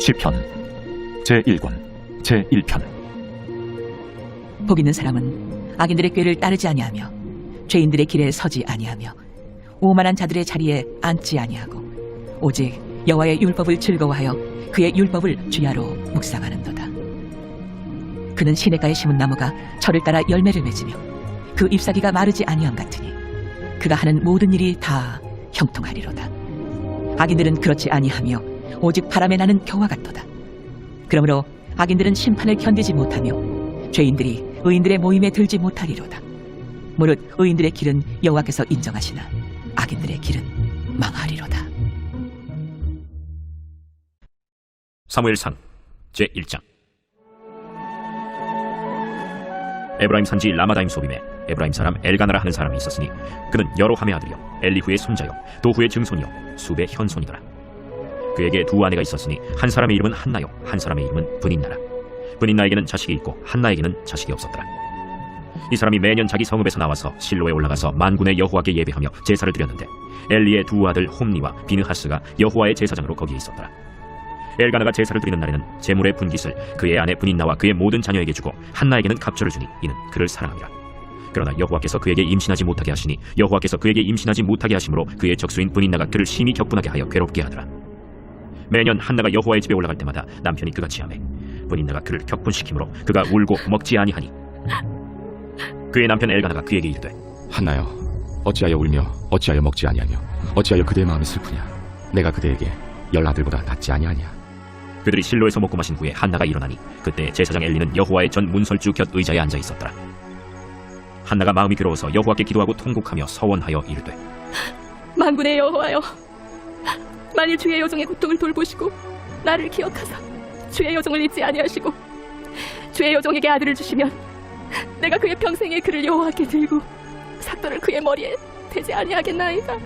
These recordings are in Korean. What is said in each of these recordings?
시편 제1권 제1편. 복 있는 사람은 악인들의 꾀를 따르지 아니하며 죄인들의 길에 서지 아니하며 오만한 자들의 자리에 앉지 아니하고 오직 여호와의 율법을 즐거워하여 그의 율법을 주야로 묵상하는도다. 그는 시냇가에 심은 나무가 철을 따라 열매를 맺으며 그 잎사귀가 마르지 아니함 같으니 그가 하는 모든 일이 다 형통하리로다. 악인들은 그렇지 아니하며 오직 바람에 나는 겨와 같도다. 그러므로 악인들은 심판을 견디지 못하며 죄인들이 의인들의 모임에 들지 못하리로다. 무릇 의인들의 길은 여호와께서 인정하시나 악인들의 길은 망하리로다. 사무엘상 제1장. 에브라임 산지 라마다임 소빔에 에브라임 사람 엘가나라 하는 사람이 있었으니 그는 여로함의 아들이요 엘리후의 손자요 도후의 증손이요 수베 현손이더라. 그에게 두 아내가 있었으니 한 사람의 이름은 한나요 한 사람의 이름은 브닌나라. 브닌나에게는 자식이 있고 한나에게는 자식이 없었더라. 이 사람이 매년 자기 성읍에서 나와서 실로에 올라가서 만군의 여호와께 예배하며 제사를 드렸는데 엘리의 두 아들 홈니와 비느하스가 여호와의 제사장으로 거기에 있었더라. 엘가나가 제사를 드리는 날에는 제물의 분깃을 그의 아내 브닌나와 그의 모든 자녀에게 주고 한나에게는 갑절을 주니 이는 그를 사랑함이라. 그러나 여호와께서 그에게 임신하지 못하게 하시니 여호와께서 그에게 임신하지 못하게 하심으로 그의 적수인 브닌나가 그를 심히 격분하게 하여 괴롭게 하더라. 매년 한나가 여호와의 집에 올라갈 때마다 남편이 그같이 하매 브닌나가 그를 격분시키므로 그가 울고 먹지 아니하니 그의 남편 엘가나가 그에게 이르되 한나여, 어찌하여 울며 어찌하여 먹지 아니하며 어찌하여 그대의 마음이 슬프냐? 내가 그대에게 10 아들보다 낫지 아니하냐? 그들이 실로에서 먹고 마신 후에 한나가 일어나니 그때 제사장 엘리는 여호와의 전 문설주 곁 의자에 앉아 있었더라. 한나가 마음이 괴로워서 여호와께 기도하고 통곡하며 서원하여 이르되 만군의 여호와여, 만일 주의 여종의 고통을 돌보시고 나를 기억하사 주의 여종을 잊지 아니하시고 주의 여종에게 아들을 주시면 내가 그의 평생에 그를 여호와께 들고 삭도를 그의 머리에 대지 아니하겠나이다.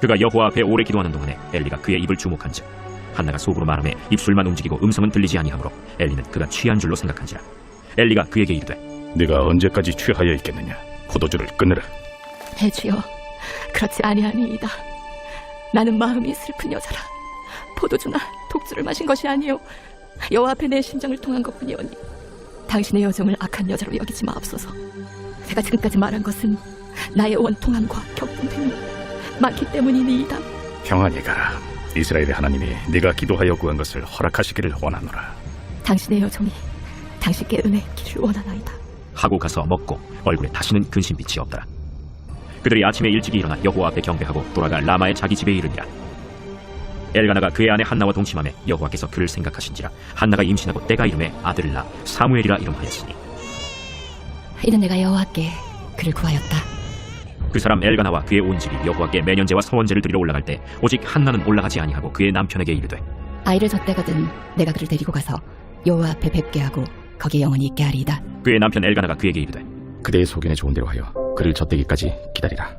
그가 여호와 앞에 오래 기도하는 동안에 엘리가 그의 입을 주목한즉 한나가 속으로 말하며 입술만 움직이고 음성은 들리지 아니하므로 엘리는 그가 취한 줄로 생각한지라. 엘리가 그에게 이르되 네가 언제까지 취하여 있겠느냐? 포도주를 끊으라. 내 주여, 그렇지 아니하니이다. 나는 마음이 슬픈 여자라. 포도주나 독주를 마신 것이 아니요 여호와 앞에 내 심정을 통한 것뿐이오니 당신의 여정을 악한 여자로 여기지 마옵소서. 내가 지금까지 말한 것은 나의 원통함과 격분됨이 많기 때문이니이다. 평안히 가라. 이스라엘의 하나님이 네가 기도하여 구한 것을 허락하시기를 원하노라. 당신의 여종이 당신께 은혜 있기를 원하나이다. 하고 가서 먹고 얼굴에 다시는 근심빛이 없더라. 그들이 아침에 일찍이 일어나 여호와 앞에 경배하고 돌아가 라마의 자기 집에 이르니라. 엘가나가 그의 아내 한나와 동침하며 여호와께서 그를 생각하신지라. 한나가 임신하고 때가 이름에 아들을 낳아 사무엘이라 이름하였으니 이는 내가 여호와께 그를 구하였다. 그 사람 엘가나와 그의 온 집이 여호와께 매년제와 서원제를 드리러 올라갈 때 오직 한나는 올라가지 아니하고 그의 남편에게 이르되 아이를 젖대거든 내가 그를 데리고 가서 여호와 앞에 뵙게 하고 거기에 영원히 있게 하리이다. 그의 남편 엘가나가 그에게 이르되 그대의 소견에 좋은 대로 하여 그를 젖대기까지 기다리라.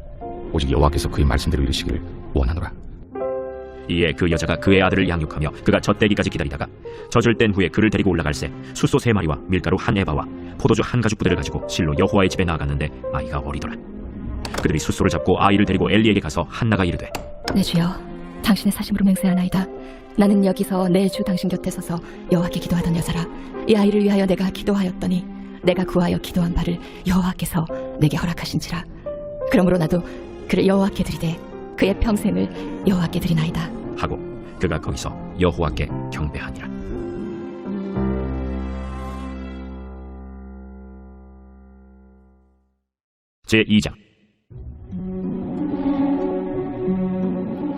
오직 여호와께서 그의 말씀대로 이루시기를 원하노라. 이에 그 여자가 그의 아들을 양육하며 그가 젖대기까지 기다리다가 젖을 뗀 후에 그를 데리고 올라갈새 숫소 3마리와 밀가루 1에바와 포도주 1가죽 부대를 가지고 실로 여호와의 집에 나아갔는데 아이가 어리더라. 그들이 숫소를 잡고 아이를 데리고 엘리에게 가서 한나가 이르되 내 주여, 당신의 사심으로 맹세하나이다. 나는 여기서 내 주 당신 곁에 서서 여호와께 기도하던 여자라. 이 아이를 위하여 내가 기도하였더니 내가 구하여 기도한 바를 여호와께서 내게 허락하신지라. 그러므로 나도 그를 여호와께 드리되 그의 평생을 여호와께 드리나이다 하고 그가 거기서 여호와께 경배하니라. 제2장.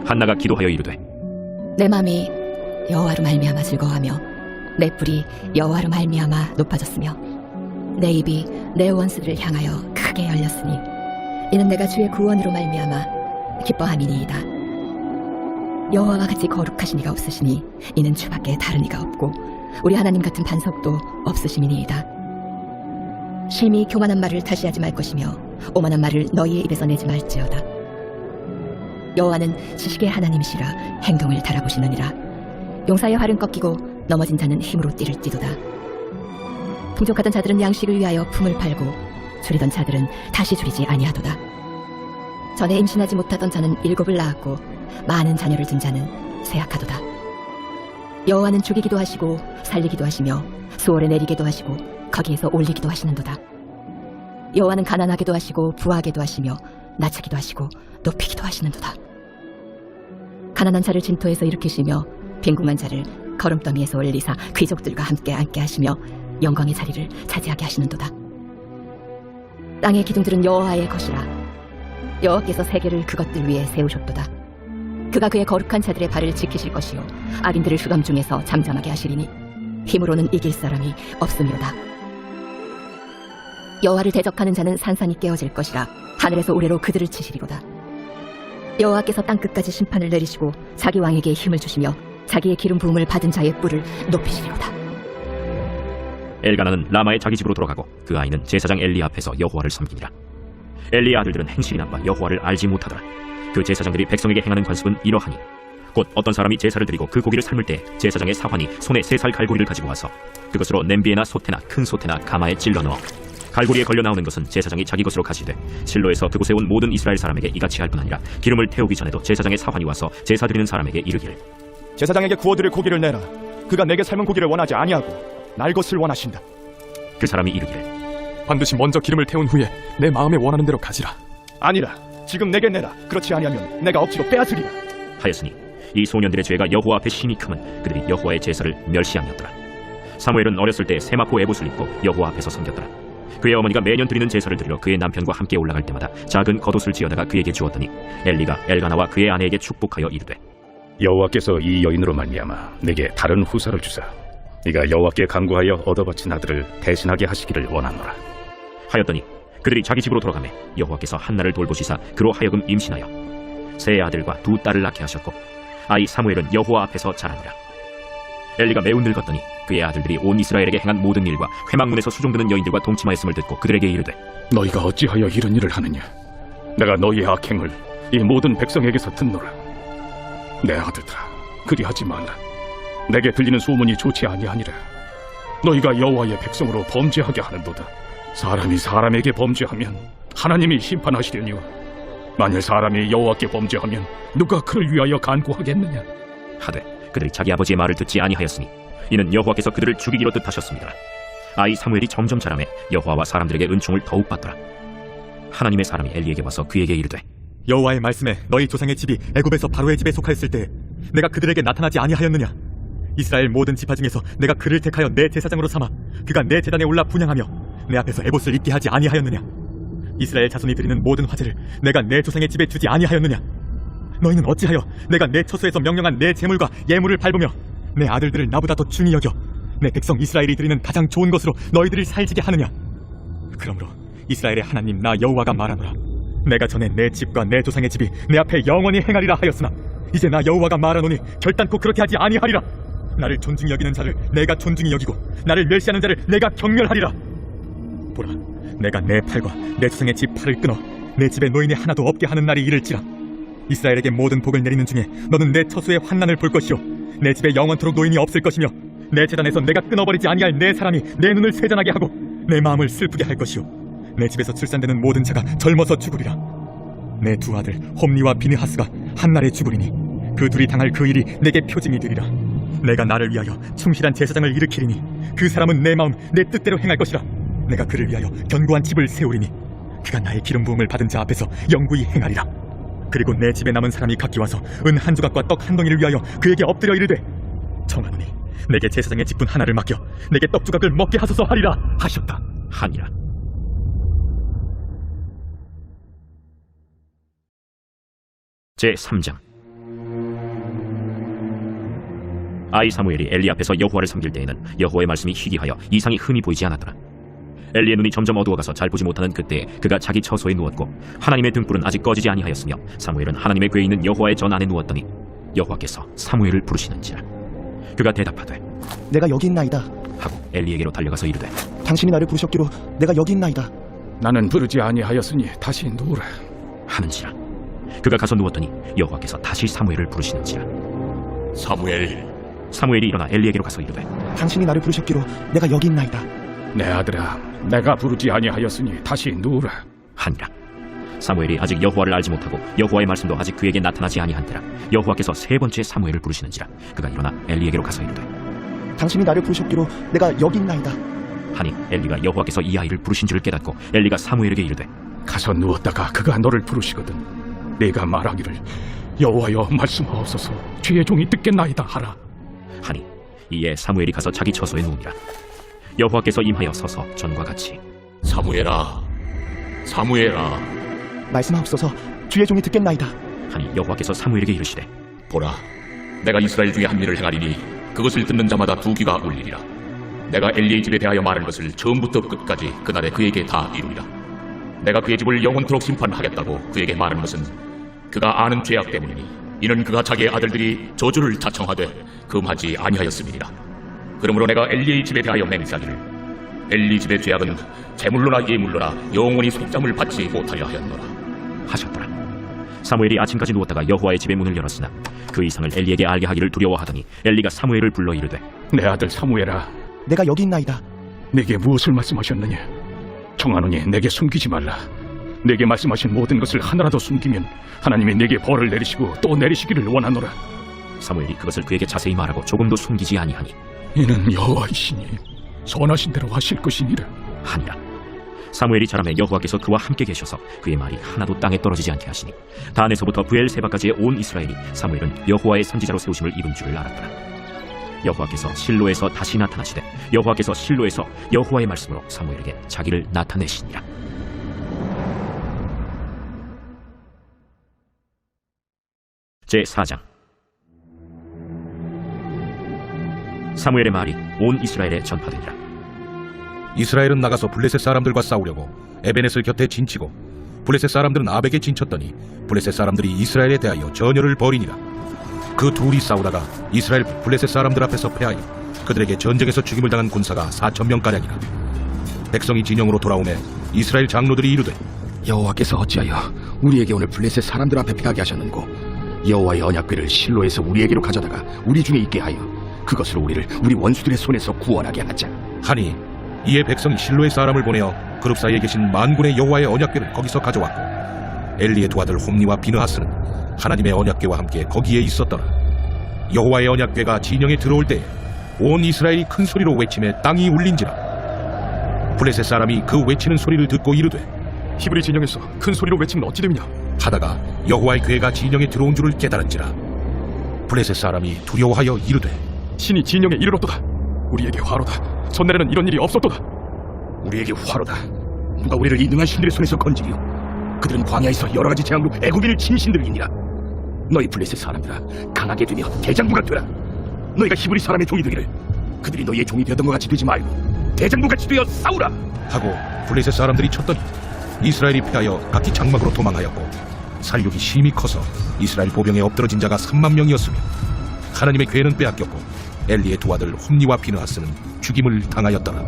한나가 기도하여 이르되 내 맘이 여호와로 말미암아 즐거워하며 내 뿔이 여호와로 말미암아 높아졌으며 내 입이 내 원수들을 향하여 크게 열렸으니 이는 내가 주의 구원으로 말미암아 기뻐함이니이다. 여호와와 같이 거룩하신 이가 없으시니 이는 주밖에 다른 이가 없고 우리 하나님 같은 반석도 없으심이니이다. 심히 교만한 말을 다시 하지 말 것이며 오만한 말을 너희의 입에서 내지 말지어다. 여호와는 지식의 하나님이시라 행동을 달아보시느니라. 용사의 활은 꺾이고 넘어진 자는 힘으로 띠를 띠도다. 풍족하던 자들은 양식을 위하여 품을 팔고 줄이던 자들은 다시 줄이지 아니하도다. 전에 임신하지 못하던 자는 7을 낳았고 많은 자녀를 둔 자는 쇠약하도다. 여호와는 죽이기도 하시고 살리기도 하시며 수월에 내리기도 하시고 거기에서 올리기도 하시는도다. 여호와는 가난하게도 하시고 부하게도 하시며 낮추기도 하시고 높이기도 하시는도다. 가난한 자를 진토에서 일으키시며 빈궁한 자를 거름더미에서 올리사 귀족들과 함께 앉게 하시며 영광의 자리를 차지하게 하시는도다. 땅의 기둥들은 여호와의 것이라. 여호와께서 세계를 그것들 위에 세우셨도다. 그가 그의 거룩한 자들의 발을 지키실 것이요 악인들을 수감 중에서 잠잠하게 하시리니 힘으로는 이길 사람이 없음이로다. 여호와를 대적하는 자는 산산이 깨어질 것이라. 하늘에서 우레로 그들을 치시리로다. 여호와께서 땅끝까지 심판을 내리시고 자기 왕에게 힘을 주시며 자기의 기름 부음을 받은 자의 뿔을 높이시리로다. 엘가나는 라마의 자기 집으로 돌아가고 그 아이는 제사장 엘리 앞에서 여호와를 섬기니라. 엘리의 아들들은 행실이 나빠 여호와를 알지 못하더라. 그 제사장들이 백성에게 행하는 관습은 이러하니 곧 어떤 사람이 제사를 드리고 그 고기를 삶을 때 제사장의 사환이 손에 3살 갈고리를 가지고 와서 그것으로 냄비에나 솥에나 큰 솥에나 가마에 찔러 넣어 갈고리에 걸려 나오는 것은 제사장이 자기 것으로 가지되 실로에서 그곳에 온 모든 이스라엘 사람에게 이같이 할 뿐 아니라 기름을 태우기 전에도 제사장의 사환이 와서 제사 드리는 사람에게 이르기를 제사장에게 구워드릴 고기를 내라. 그가 내게 삶은 고기를 원하지 아니하고 날 것을 원하신다. 그 사람이 이르기를 반드시 먼저 기름을 태운 후에 내 마음에 원하는 대로 가지라. 아니라 지금 내게 내라. 그렇지 아니하면 내가 억지로 빼앗으리라. 하였으니 이 소년들의 죄가 여호와 앞에 심히 크면 그들이 여호와의 제사를 멸시함이었더라. 사무엘은 어렸을 때 세마포 에봇을 입고 여호와 앞에서 섬겼더라. 그의 어머니가 매년 드리는 제사를 드리러 그의 남편과 함께 올라갈 때마다 작은 겉옷을 지어다가 그에게 주었더니 엘리가 엘가나와 그의 아내에게 축복하여 이르되 여호와께서 이 여인으로 말미암아 내게 다른 후사를 주사 네가 여호와께 간구하여 얻어바친 아들을 대신하게 하시기를 원하노라. 하였더니 그들이 자기 집으로 돌아가매 여호와께서 한나를 돌보시사 그로 하여금 임신하여 세 아들과 2 딸을 낳게 하셨고 아이 사무엘은 여호와 앞에서 자라니라. 엘리가 매우 늙었더니 그의 아들들이 온 이스라엘에게 행한 모든 일과 회막문에서 수종드는 여인들과 동침하였음을 듣고 그들에게 이르되 너희가 어찌하여 이런 일을 하느냐? 내가 너희의 악행을 이 모든 백성에게서 듣노라. 내 아들들아, 그리하지 말라. 내게 들리는 소문이 좋지 아니하니라. 너희가 여호와의 백성으로 범죄하게 하는도다. 사람이 사람에게 범죄하면 하나님이 심판하시려니와 만일 사람이 여호와께 범죄하면 누가 그를 위하여 간구하겠느냐? 하되 그들이 자기 아버지의 말을 듣지 아니하였으니 이는 여호와께서 그들을 죽이기로 뜻하셨습니다. 아이 사무엘이 점점 자라매 여호와와 사람들에게 은총을 더욱 받더라. 하나님의 사람이 엘리에게 와서 그에게 이르되 여호와의 말씀에 너희 조상의 집이 애굽에서 바로의 집에 속하였을 때 내가 그들에게 나타나지 아니하였느냐? 이스라엘 모든 지파 중에서 내가 그를 택하여 내 제사장으로 삼아 그가 내 제단에 올라 분향하며 내 앞에서 에봇을 입게 하지 아니하였느냐? 이스라엘 자손이 드리는 모든 화제를 내가 내 조상의 집에 주지 아니하였느냐? 너희는 어찌하여 내가 내 처소에서 명령한 내 제물과 예물을 밟으며 내 아들들을 나보다 더 중히 여겨 내 백성 이스라엘이 드리는 가장 좋은 것으로 너희들을 살지게 하느냐? 그러므로 이스라엘의 하나님 나 여호와가 말하노라. 내가 전에 내 집과 내 조상의 집이 내 앞에 영원히 행하리라 하였으나 이제 나 여호와가 말하노니 결단코 그렇게 하지 아니하리라. 나를 존중히 여기는 자를 내가 존중히 여기고 나를 멸시하는 자를 내가 경멸하리라. 보라, 내가 내 팔과 내 조상의 집 팔을 끊어 내 집에 노인이 하나도 없게 하는 날이 이를지라. 이스라엘에게 모든 복을 내리는 중에 너는 내 처소의 환난을 볼 것이요 내 집에 영원토록 노인이 없을 것이며 내 제단에서 내가 끊어버리지 아니할 내 사람이 내 눈을 세잔하게 하고 내 마음을 슬프게 할 것이요 내 집에서 출산되는 모든 자가 젊어서 죽으리라. 내 2 아들 홈니와 비느하스가 한날에 죽으리니 그 둘이 당할 그 일이 내게 표징이 되리라. 내가 나를 위하여 충실한 제사장을 일으키리니 그 사람은 내 마음 내 뜻대로 행할 것이라. 내가 그를 위하여 견고한 집을 세우리니 그가 나의 기름 부음을 받은 자 앞에서 영구히 행하리라. 그리고 내 집에 남은 사람이 각기 와서 은 1 조각과 떡 1 덩이를 위하여 그에게 엎드려 이르되 청하노니 내게 제사장의 직분 하나를 맡겨 내게 떡 조각을 먹게 하소서 하리라 하셨다 하니라. 제3장. 아이 사무엘이 엘리 앞에서 여호와를 섬길 때에는 여호와의 말씀이 희귀하여 이상이 흠이 보이지 않았더라. 엘리의 눈이 점점 어두워가서 잘 보지 못하는 그때에 그가 자기 처소에 누웠고 하나님의 등불은 아직 꺼지지 아니하였으며 사무엘은 하나님의 궤에 있는 여호와의 전 안에 누웠더니 여호와께서 사무엘을 부르시는지라. 그가 대답하되 내가 여기 있나이다 하고 엘리에게로 달려가서 이르되 당신이 나를 부르셨기로 내가 여기 있나이다. 나는 부르지 아니하였으니 다시 누우라 하는지라. 그가 가서 누웠더니 여호와께서 다시 사무엘을 부르시는지라. 사무엘이 일어나 엘리에게로 가서 이르되 당신이 나를 부르셨기로 내가 여기 있나이다. 내 아들아, 내가 부르지 아니하였으니 다시 누우라 하니라. 사무엘이 아직 여호와를 알지 못하고 여호와의 말씀도 아직 그에게 나타나지 아니한 때라 여호와께서 세 번째 사무엘을 부르시는지라 그가 일어나 엘리에게로 가서 이르되 당신이 나를 부르셨기로 내가 여기 있나이다. 하니 엘리가 여호와께서 이 아이를 부르신 줄을 깨닫고 엘리가 사무엘에게 이르되 가서 누웠다가 그가 너를 부르시거든 내가 말하기를 여호와여 말씀하옵소서 주의 종이 듣겠나이다 하라. 하니 이에 사무엘이 가서 자기 처소에 누우니라. 여호와께서 임하여 서서 전과 같이 사무엘아, 사무엘아. 말씀하옵소서 주의 종이 듣겠나이다. 하니 여호와께서 사무엘에게 이르시되 보라, 내가 이스라엘 중에 한 일을 행하리니 그것을 듣는 자마다 두 귀가 울리리라. 내가 엘리의 집에 대하여 말한 것을 처음부터 끝까지 그날에 그에게 다 이루리라. 내가 그의 집을 영원토록 심판하겠다고 그에게 말한 것은 그가 아는 죄악 때문이니 이는 그가 자기의 아들들이 저주를 자청하되 금하지 아니하였음이니라. 그러므로 내가 엘리의 집에 대하여 맹세하기를 엘리 집의 죄악은 제물로나 예물로나 영원히 속잠을 받지 못하려 하였노라 하셨더라. 사무엘이 아침까지 누웠다가 여호와의 집의 문을 열었으나 그 이상을 엘리에게 알게 하기를 두려워하더니 엘리가 사무엘을 불러 이르되 내 아들 사무엘아, 내가 여기 있나이다. 내게 무엇을 말씀하셨느냐? 청하노니 내게 숨기지 말라. 내게 말씀하신 모든 것을 하나라도 숨기면 하나님이 내게 벌을 내리시고 또 내리시기를 원하노라. 사무엘이 그것을 그에게 자세히 말하고 조금도 숨기지 아니하니 이는 여호와이시니 선하신 대로 하실 것이니라 하니라. 사무엘이 자라매 여호와께서 그와 함께 계셔서 그의 말이 하나도 땅에 떨어지지 않게 하시니 단에서부터 브엘세바까지의 온 이스라엘이 사무엘은 여호와의 선지자로 세우심을 입은 줄을 알았더라. 여호와께서 실로에서 다시 나타나시되 여호와께서 실로에서 여호와의 말씀으로 사무엘에게 자기를 나타내시니라. 제4장. 사무엘의 말이 온 이스라엘에 전파되니라. 이스라엘은 나가서 블레셋 사람들과 싸우려고 에베넷을 곁에 진치고 블레셋 사람들은 아벡에 진쳤더니 블레셋 사람들이 이스라엘에 대하여 전열을 벌이니라. 그 둘이 싸우다가 이스라엘 블레셋 사람들 앞에서 패하여 그들에게 전쟁에서 죽임을 당한 군사가 4,000명가량이라. 백성이 진영으로 돌아오매 이스라엘 장로들이 이르되 여호와께서 어찌하여 우리에게 오늘 블레셋 사람들 앞에 패하게 하셨는고 여호와의 언약궤를 실로에서 우리에게로 가져다가 우리 중에 있게 하여 그것으로 우리를 우리 원수들의 손에서 구원하게 하자 하니 이에 백성이 실로의 사람을 보내어 그룹 사이에 계신 만군의 여호와의 언약궤를 거기서 가져왔고 엘리의 두 아들 홈니와 비느하스는 하나님의 언약궤와 함께 거기에 있었더라. 여호와의 언약궤가 진영에 들어올 때에 온 이스라엘이 큰 소리로 외치매 땅이 울린지라. 블레셋 사람이 그 외치는 소리를 듣고 이르되 히브리 진영에서 큰 소리로 외치면 어찌 됨이냐? 하다가 여호와의 궤가 진영에 들어온 줄을 깨달은지라. 블레셋 사람이 두려워하여 이르되 신이 진영에 이르렀도다. 우리에게 화로다. 전날에는 이런 일이 없었도다. 우리에게 화로다. 누가 우리를 이 능한 신들의 손에서 건지리요? 그들은 광야에서 여러 가지 재앙으로 애굽인을 친 신들이니라. 너희 블레셋 사람들아, 강하게 되며 대장부가 되라. 너희가 히브리 사람의 종이 되기를 그들이 너희의 종이 되었던 것 같이 되지 말고 대장부같이 되어 싸우라 하고 블레셋 사람들이 쳤더니 이스라엘이 패하여 각기 장막으로 도망하였고 살육이 심히 커서 이스라엘 보병에 엎드러진 자가 3만 명이었으며 하나님의 궤는 빼앗겼고 엘리의 두 아들 홈니와 비느하스는 죽임을 당하였더라.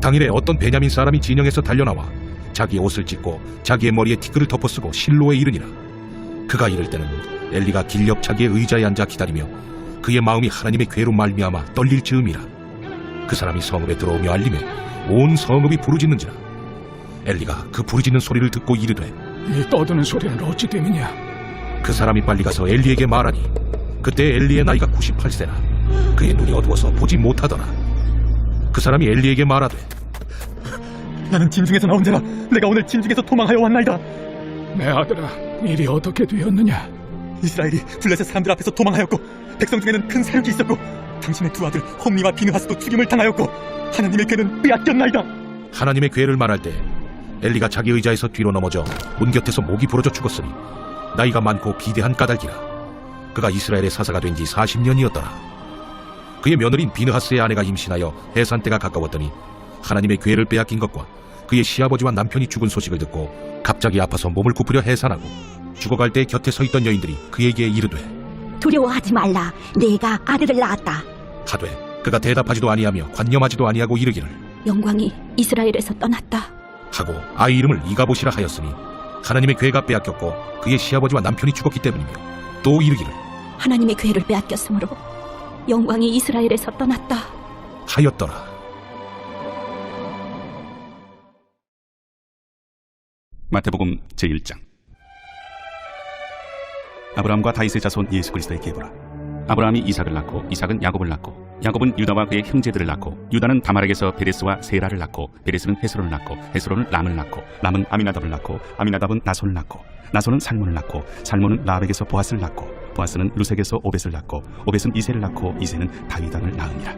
당일에 어떤 베냐민 사람이 진영에서 달려나와 자기의 옷을 찢고 자기의 머리에 티끌을 덮어쓰고 실로에 이르니라. 그가 이를 때는 엘리가 길옆 자기의 의자에 앉아 기다리며 그의 마음이 하나님의 궤로 말미암아 떨릴 즈음이라. 그 사람이 성읍에 들어오며 알림에 온 성읍이 부르짖는지라. 엘리가 그 부르짖는 소리를 듣고 이르되 이 떠드는 소리는 어찌 됨이냐? 그 사람이 빨리 가서 엘리에게 말하니 그때 엘리의 나이가 98세라 그의 눈이 어두워서 보지 못하더라. 그 사람이 엘리에게 말하되 나는 진중에서 나온 자라. 내가 오늘 진중에서 도망하여 왔나이다. 내 아들아, 일이 어떻게 되었느냐? 이스라엘이 블레셋 사람들 앞에서 도망하였고 백성 중에는 큰 사륙이 있었고 당신의 두 아들 홈니와 비느하스도 죽임을 당하였고 하나님의 궤는 빼앗겼나이다. 하나님의 궤를 말할 때 엘리가 자기 의자에서 뒤로 넘어져 문 곁에서 목이 부러져 죽었으니 나이가 많고 기대한 까닭이라. 그가 이스라엘의 사사가 된 지 40년이었더라. 그의 며느리인 비느하스의 아내가 임신하여 해산 때가 가까웠더니 하나님의 궤를 빼앗긴 것과 그의 시아버지와 남편이 죽은 소식을 듣고 갑자기 아파서 몸을 굽으려 해산하고 죽어갈 때 곁에 서 있던 여인들이 그에게 이르되 두려워하지 말라. 내가 아들을 낳았다. 하되 그가 대답하지도 아니하며 관념하지도 아니하고 이르기를 영광이 이스라엘에서 떠났다 하고 아이 이름을 이가봇이라 하였으니 하나님의 궤가 빼앗겼고 그의 시아버지와 남편이 죽었기 때문이며 또 이르기를 하나님의 궤를 빼앗겼으므로 영광이 이스라엘에서 떠났다 하였더라. 마태복음 제1장. 아브라함과 다윗의 자손 예수 그리스도의 계보라. 아브라함이 이삭을 낳고 이삭은 야곱을 낳고 야곱은 유다와 그의 형제들을 낳고 유다는 다말에게서 베레스와 세라를 낳고 베레스는 헤스론을 낳고 헤스론은 람을 낳고 람은 아미나답을 낳고 아미나답은 나손을 낳고 나손은 살몬을 낳고 살몬은 라합에게서 보아스를 낳고 보아스는 루색에서 오벳을 낳고 오벳은 이새를 낳고 이새는 다윗왕을 낳으니라.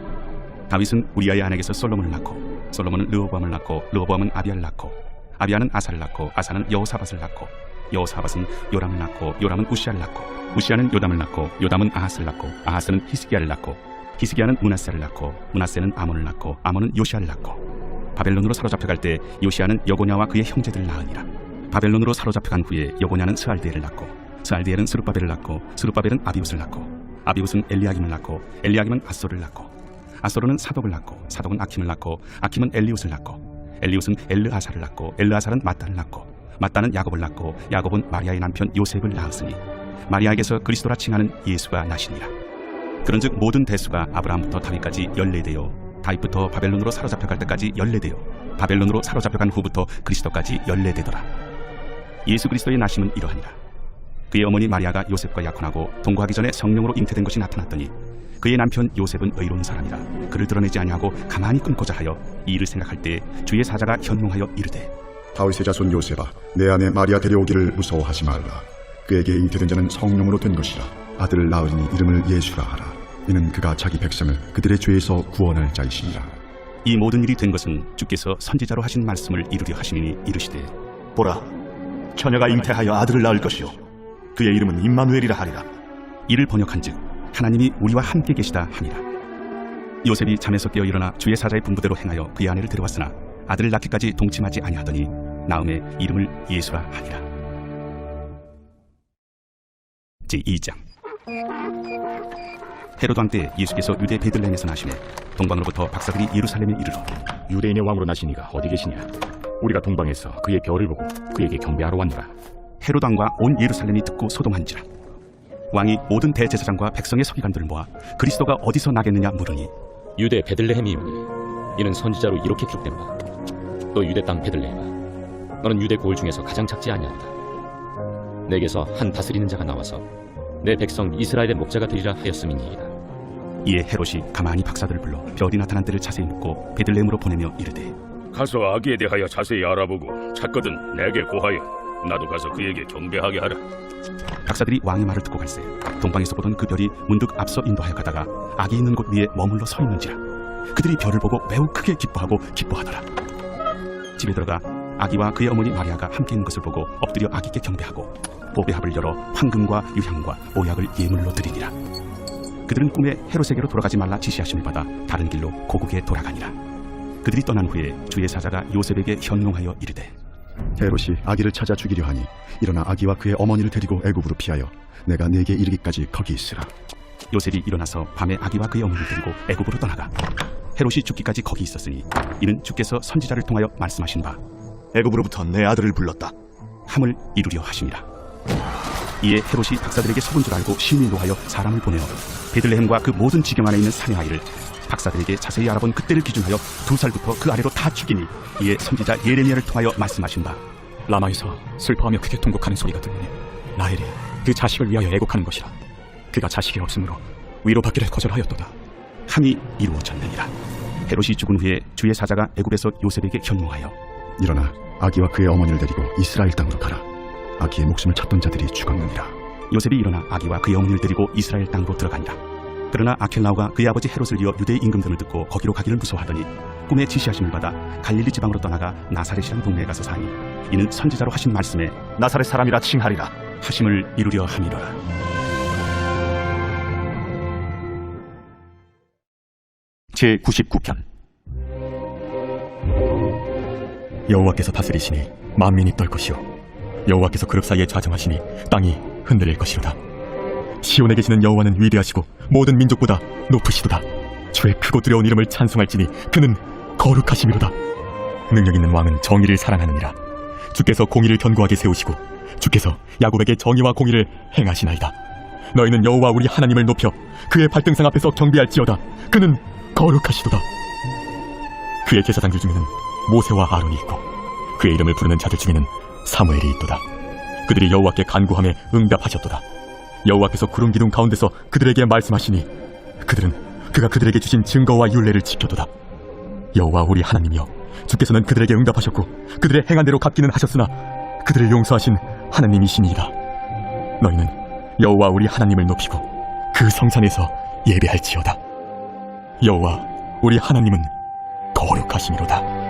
다윗은 우리아의 아내에게서 솔로몬을 낳고 솔로몬은 르호보암을 낳고 르호보암은 아비야를 낳고 아비야는 아사를 낳고 아사는 여호사밧을 낳고 여호사밧은 요람을 낳고 요람은 우시아를 낳고 우시아는 요담을 낳고 요담은 아하스를 낳고 아하스는 히스기야를 낳고 히스기야는 므낫세를 낳고 므낫세는 아몬을 낳고 아몬은 요시아를 낳고 바벨론으로 사로잡혀갈 때 요시아는 여고냐와 그의 형제들을 낳으니라. 바벨론으로 사로잡혀간 후에 여고냐는 스알디엘을 낳고 스알디엘은 스룹바벨을 낳고 스룹바벨은 아비웃을 낳고 아비웃은 엘리야김을 낳고 엘리야김은 아소를 낳고 아소르는 사독을 낳고 사독은 아킴을 낳고 아킴은 엘리웃을 낳고 엘리웃은 엘르아사를 낳고 엘르아사는 마따를 낳고 마따는 야곱을 낳고 야곱은 마리아의 남편 요셉을 낳았으니 마리아에게서 그리스도라 칭하는 예수가 나시니라. 그런즉 모든 대수가 아브라함부터 다윗까지 14대요 다윗부터 바벨론으로 사로잡혀갈 때까지 14대요 바벨론으로 사로잡혀간 후부터 그리스도까지 14대더라. 예수 그리스도의 나심은 이러하니라. 그의 어머니 마리아가 요셉과 약혼하고 동거하기 전에 성령으로 잉태된 것이 나타났더니 그의 남편 요셉은 의로운 사람이라 그를 드러내지 아니하고 가만히 끊고자 하여 이 일을 생각할 때 주의 사자가 현몽하여 이르되 다윗의 자손 요셉아, 내 아내 마리아 데려오기를 무서워하지 말라. 그에게 잉태된 자는 성령으로 된 것이라. 아들을 낳으리니 이름을 예수라 하라. 이는 그가 자기 백성을 그들의 죄에서 구원할 자이시니라. 이 모든 일이 된 것은 주께서 선지자로 하신 말씀을 이루려 하시니 이르시되 보라, 처녀가 잉태하여 아들을 낳을 것이요 그의 이름은 임마누엘이라 하리라. 이를 번역한즉 하나님이 우리와 함께 계시다 하니라. 요셉이 잠에서 깨어 일어나 주의 사자의 분부대로 행하여 그의 아내를 데려왔으나 아들을 낳기까지 동침하지 아니하더니 나음에 이름을 예수라 하니라. 제2장. 헤로드 왕 때 예수께서 유대 베들레헴에서 나시매 동방으로부터 박사들이 예루살렘에 이르러 유대인의 왕으로 나신 이가 어디 계시냐? 우리가 동방에서 그의 별을 보고 그에게 경배하러 왔노라. 헤로드 왕과 온 예루살렘이 듣고 소동한지라. 왕이 모든 대제사장과 백성의 서기관들을 모아 그리스도가 어디서 나겠느냐 물으니 유대 베들레헴이오니 이는 선지자로 이렇게 기록된 바 또 유대 땅 베들레헴아 너는 유대 고을 중에서 가장 작지 아니하리라. 내게서 한 다스리는 자가 나와서 내 백성 이스라엘의 목자가 되리라 하였음이니이다. 이에 헤롯이 가만히 박사들을 불러 별이 나타난 때를 자세히 묻고 베들레헴으로 보내며 이르되 가서 아기에 대하여 자세히 알아보고 찾거든 내게 고하여 나도 가서 그에게 경배하게 하라. 박사들이 왕의 말을 듣고 갈새 동방에서 보던 그 별이 문득 앞서 인도하여 가다가 아기 있는 곳 위에 머물러 서 있는지라. 그들이 별을 보고 매우 크게 기뻐하고 기뻐하더라. 집에 들어가 아기와 그의 어머니 마리아가 함께 있는 것을 보고 엎드려 아기께 경배하고 보배합을 열어 황금과 유향과 오약을 예물로 드리니라. 그들은 꿈에 헤롯에게로 돌아가지 말라 지시하심을 받아 다른 길로 고국에 돌아가니라. 그들이 떠난 후에 주의 사자가 요셉에게 현몽하여 이르되 헤롯이 아기를 찾아 죽이려 하니 일어나 아기와 그의 어머니를 데리고 애굽으로 피하여 내가 네게 이르기까지 거기 있으라. 요셉이 일어나서 밤에 아기와 그의 어머니를 데리고 애굽으로 떠나가 헤롯이 죽기까지 거기 있었으니 이는 주께서 선지자를 통하여 말씀하신 바 애굽으로부터 내 아들을 불렀다 함을 이루려 하심이라. 이에 헤롯이 박사들에게 속은 줄 알고 심히 노하여 사람을 보내어 베들레헴과 그 모든 지경 안에 있는 사내 아이를 박사들에게 자세히 알아본 그때를 기준하여 2살부터 그 아래로 다 죽이니 이에 선지자 예레미야를 통하여 말씀하신 바 라마에서 슬퍼하며 크게 통곡하는 소리가 들리니 라헬이 그 자식을 위하여 애곡하는 것이라. 그가 자식이 없으므로 위로받기를 거절하였도다 함이 이루어졌느니라. 헤롯이 죽은 후에 주의 사자가 애굽에서 요셉에게 현몽하여 일어나 아기와 그의 어머니를 데리고 이스라엘 땅으로 가라. 아기의 목숨을 찾던 자들이 죽었느니라. 요셉이 일어나 아기와 그의 어머니를 데리고 이스라엘 땅으로 들어가니라. 그러나 아켈라오가 그의 아버지 헤롯을 이어 유대의 임금됨을 듣고 거기로 가기를 무서워하더니 꿈에 지시하심을 받아 갈릴리 지방으로 떠나가 나사렛이라는 동네에 가서 사니 이는 선지자로 하신 말씀에 나사렛 사람이라 칭하리라 하심을 이루려 함이로라. 제99편. 여호와께서 다스리시니 만민이 떨 것이요 여호와께서 그룹 사이에 좌정하시니 땅이 흔들릴 것이로다. 시온에 계시는 여호와는 위대하시고 모든 민족보다 높으시도다. 주의 크고 두려운 이름을 찬송할지니 그는 거룩하심이로다. 능력 있는 왕은 정의를 사랑하느니라. 주께서 공의를 견고하게 세우시고 주께서 야곱에게 정의와 공의를 행하시나이다. 너희는 여호와 우리 하나님을 높여 그의 발등상 앞에서 경배할지어다. 그는 거룩하시도다. 그의 제사장들 중에는 모세와 아론이 있고 그의 이름을 부르는 자들 중에는 사무엘이 있도다. 그들이 여호와께 간구함에 응답하셨도다. 여호와께서 구름 기둥 가운데서 그들에게 말씀하시니 그들은 그가 그들에게 주신 증거와 율례를 지켜도다. 여호와 우리 하나님이여, 주께서는 그들에게 응답하셨고 그들의 행한 대로 갚기는 하셨으나 그들을 용서하신 하나님이시니이다. 너희는 여호와 우리 하나님을 높이고 그 성산에서 예배할지어다. 여호와 우리 하나님은 거룩하시미로다.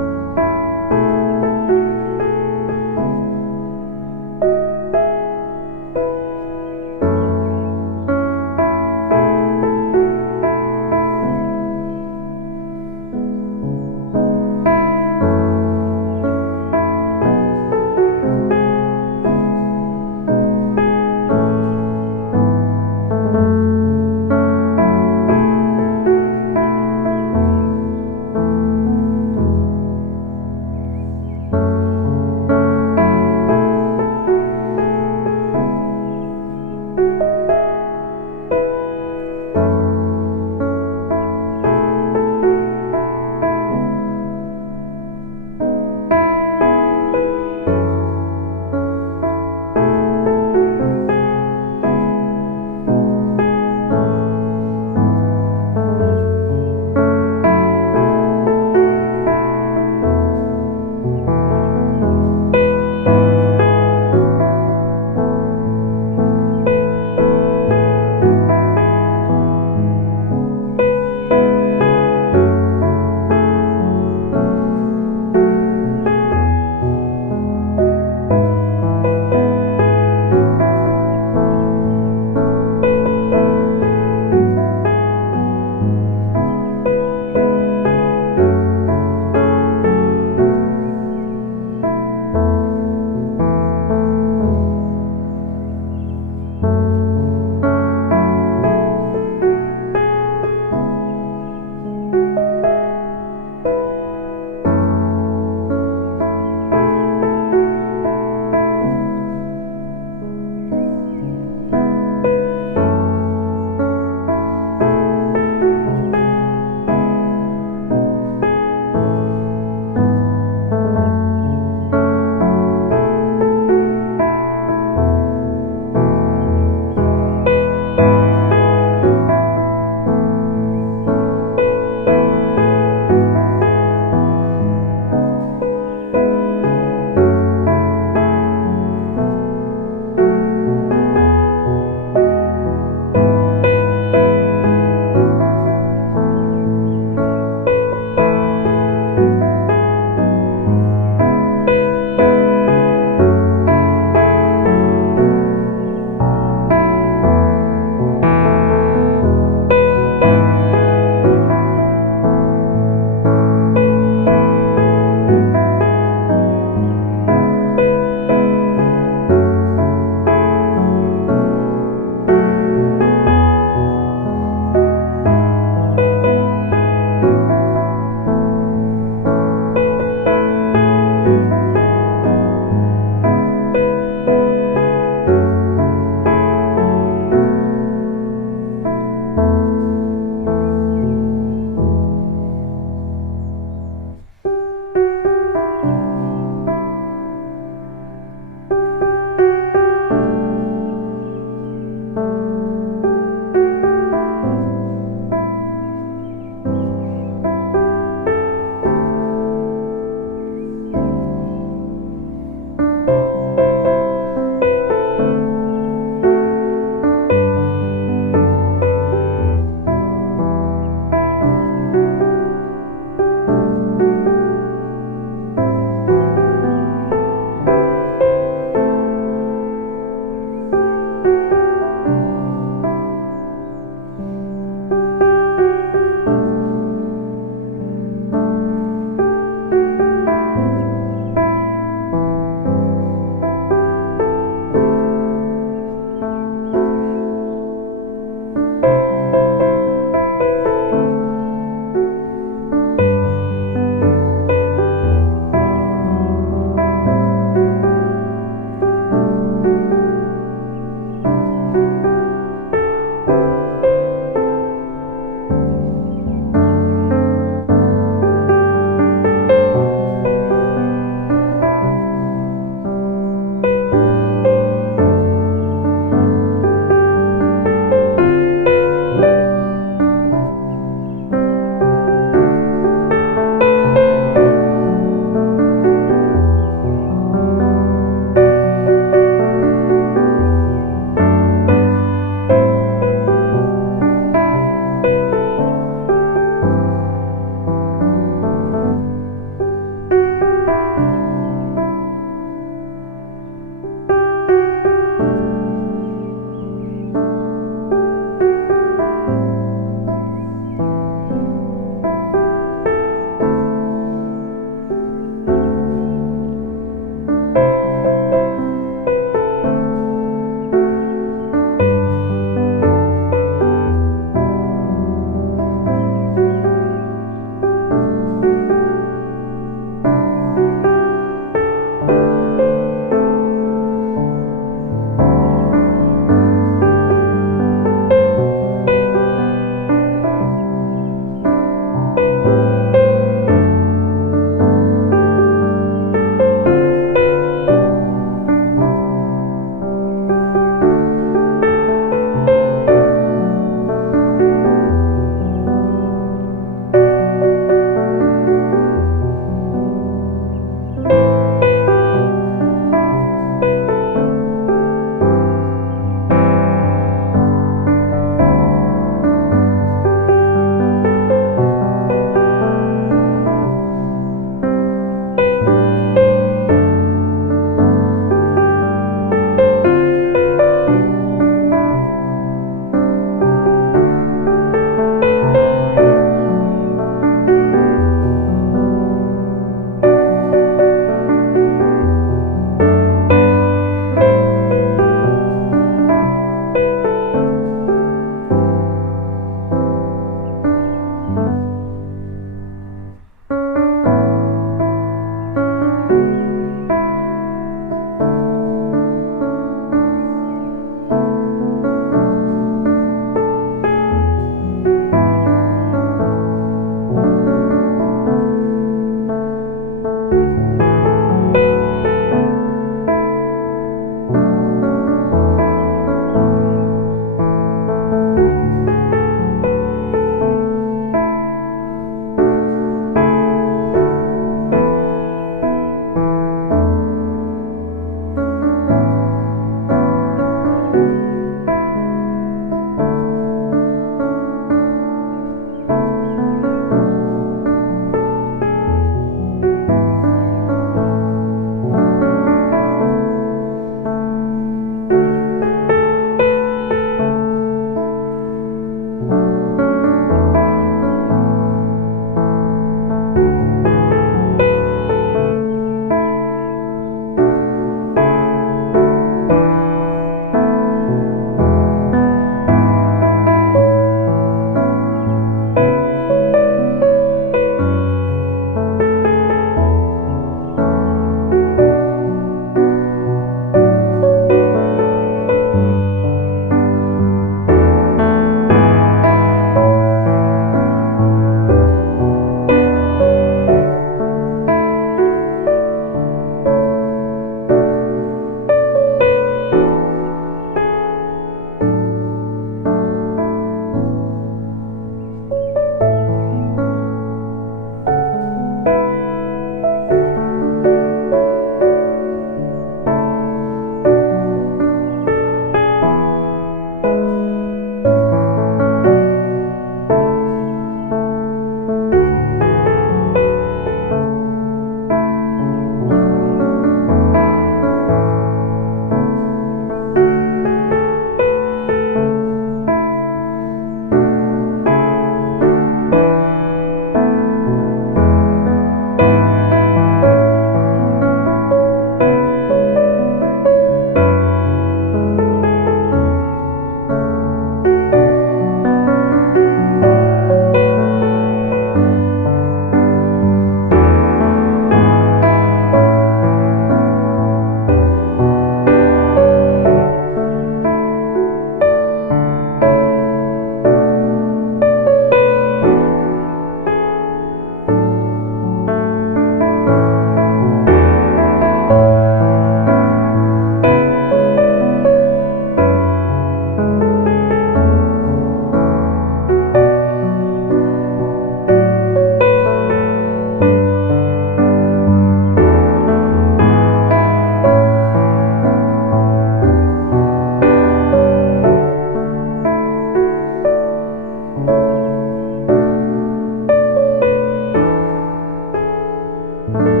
아멘.